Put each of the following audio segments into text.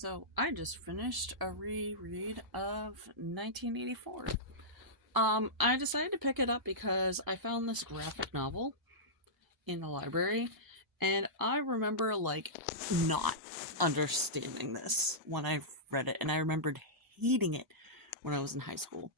So I just finished a reread of 1984. I decided to pick it up because I found this graphic novel in the library, and I remember not understanding this when I read it, and I remembered hating it when I was in high school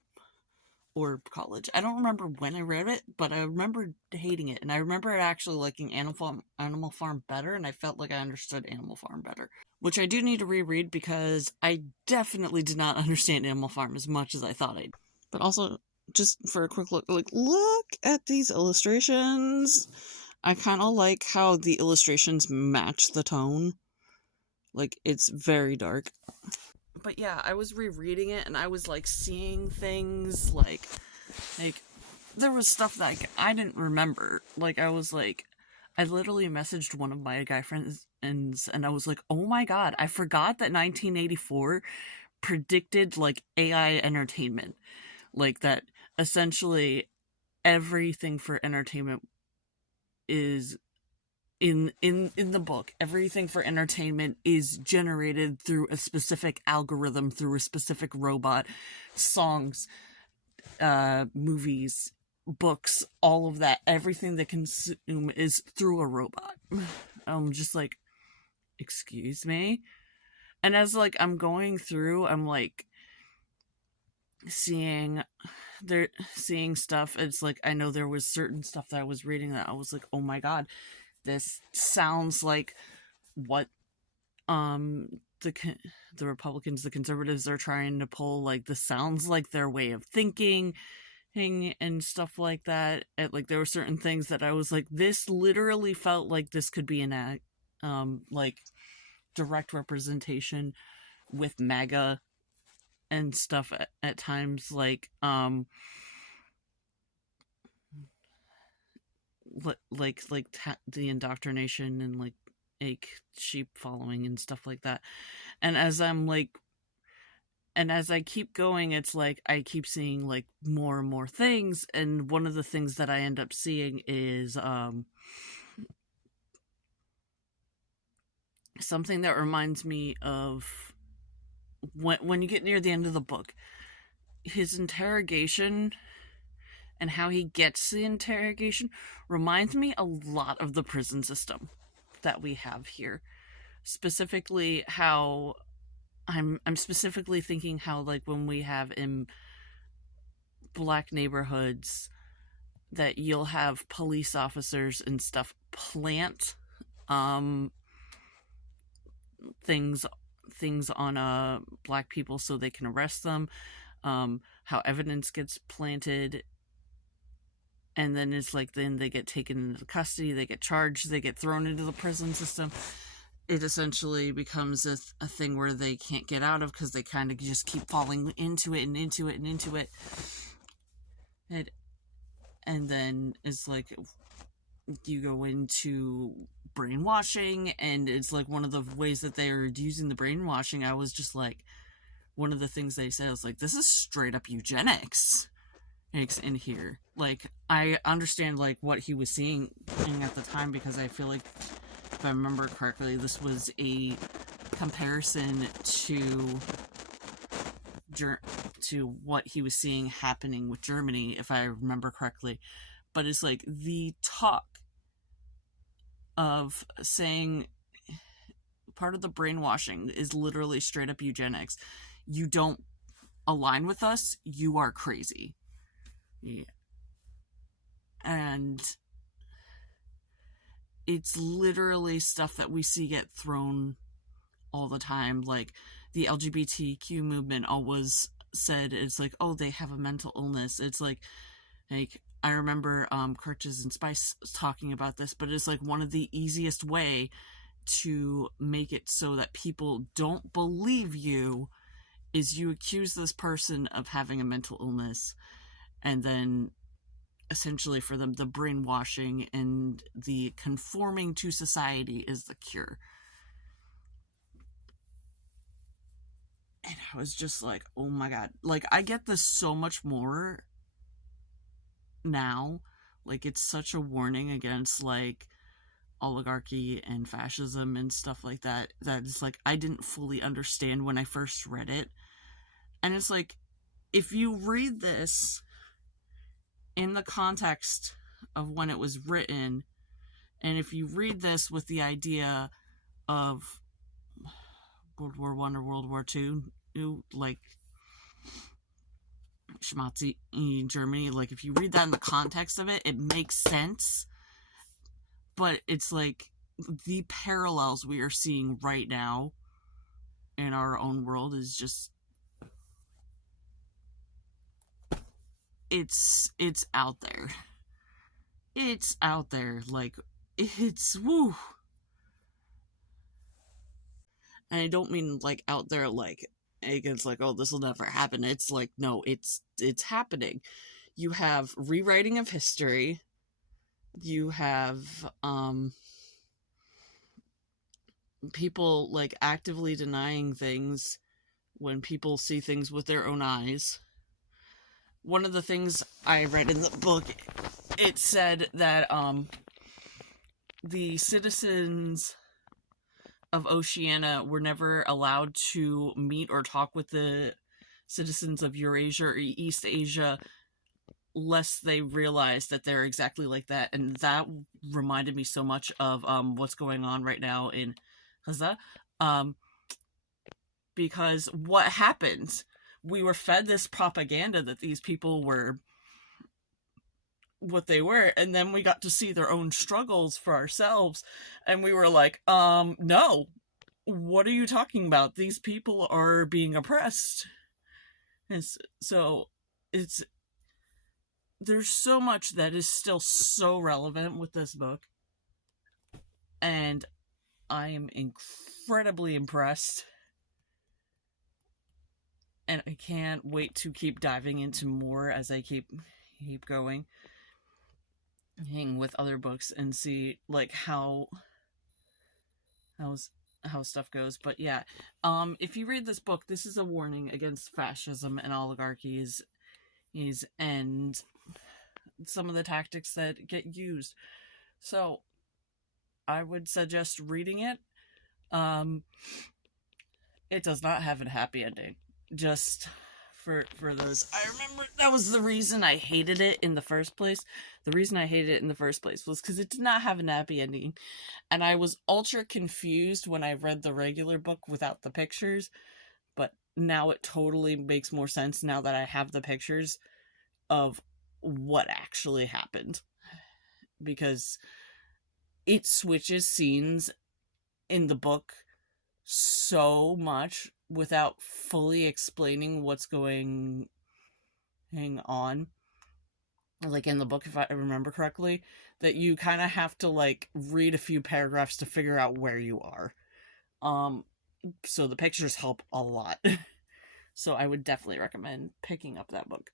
or college. I don't remember when I read it, but I remember hating it, and I remember actually liking Animal Farm better, and I felt like I understood Animal Farm better, which I do need to reread because I definitely did not understand Animal Farm as much as I thought I did. But also, just for a quick look, look at these illustrations. I kind of like how the illustrations match the tone. It's very dark. But yeah, I was rereading it and I was seeing things like there was stuff that I didn't remember. I literally messaged one of my guy friends and I was like, "Oh my god, I forgot that 1984 predicted AI entertainment. That essentially everything for entertainment is in the book, everything for entertainment is generated through a specific algorithm, through a specific robot. Songs, movies, books, all of that, everything they consume is through a robot." I'm just like, excuse me? And as I'm going through, I'm seeing stuff. It's I know there was certain stuff that I was reading that I was like, oh my god, this sounds like what the Republicans, the conservatives are trying to pull. This sounds like their way of thinking and stuff like that. There were certain things that I was like, this literally felt like this could be an direct representation with MAGA and stuff at times, the indoctrination and sheep following and stuff like that. And as I keep going, it's I keep seeing more and more things, and one of the things that I end up seeing is something that reminds me of when you get near the end of the book, his interrogation and how he gets the interrogation reminds me a lot of the prison system that we have here. Specifically how I'm specifically thinking how when we have in black neighborhoods that you'll have police officers and stuff plant things on black people so they can arrest them, how evidence gets planted, and then it's then they get taken into custody, they get charged, they get thrown into the prison system. It essentially becomes a thing where they can't get out of because they kind of just keep falling into it and into it and into it. And then it's you go into brainwashing, and it's one of the ways that they are using the brainwashing. I was just one of the things they said, I was this is straight up eugenics in here. I understand what he was seeing at the time, because I feel if I remember correctly, this was a comparison to what he was seeing happening with Germany, if I remember correctly. But it's the talk of saying part of the brainwashing is literally straight up eugenics. You don't align with us, you are crazy. Yeah. And it's literally stuff that we see get thrown all the time. The LGBTQ movement always said it's oh, they have a mental illness. It's I remember Kirches and Spice talking about this, but it's one of the easiest way to make it so that people don't believe you is you accuse this person of having a mental illness, and then essentially for them the brainwashing and the conforming to society is the cure. And I was just oh my god, I get this so much more now. It's such a warning against oligarchy and fascism and stuff like that, that is like I didn't fully understand when I first read it. And it's like, if you read this in the context of when it was written, and if you read this with the idea of World War I or World War II, like Schmazi Germany, like if you read that in the context of it, it makes sense. But it's like the parallels we are seeing right now in our own world is just, it's out there. It's out there. Like, it's woo. And I don't mean like out there like it's like, oh, this will never happen. It's like, no, it's happening. You have rewriting of history. You have people like actively denying things when people see things with their own eyes. One of the things I read in the book, it said that the citizens of Oceania were never allowed to meet or talk with the citizens of Eurasia or East Asia lest they realize that they're exactly like that. And that reminded me so much of what's going on right now in Gaza. Because what happened? We were fed this propaganda that these people were what they were, and then we got to see their own struggles for ourselves, and we were like, no, what are you talking about? These people are being oppressed. And so there's so much that is still so relevant with this book, and I am incredibly impressed, and I can't wait to keep diving into more as I keep going with other books and see like how stuff goes. But yeah, if you read this book, this is a warning against fascism and oligarchies and some of the tactics that get used. So I would suggest reading it. It does not have a happy ending. Just for those, I remember that was the reason I hated it in the first place. The reason I hated it in the first place was because it did not have a happy ending, and I was ultra confused when I read the regular book without the pictures. But now it totally makes more sense now that I have the pictures of what actually happened, because it switches scenes in the book so much without fully explaining what's going on. Like in the book, if I remember correctly, that you kind of have to like read a few paragraphs to figure out where you are. So the pictures help a lot. So I would definitely recommend picking up that book.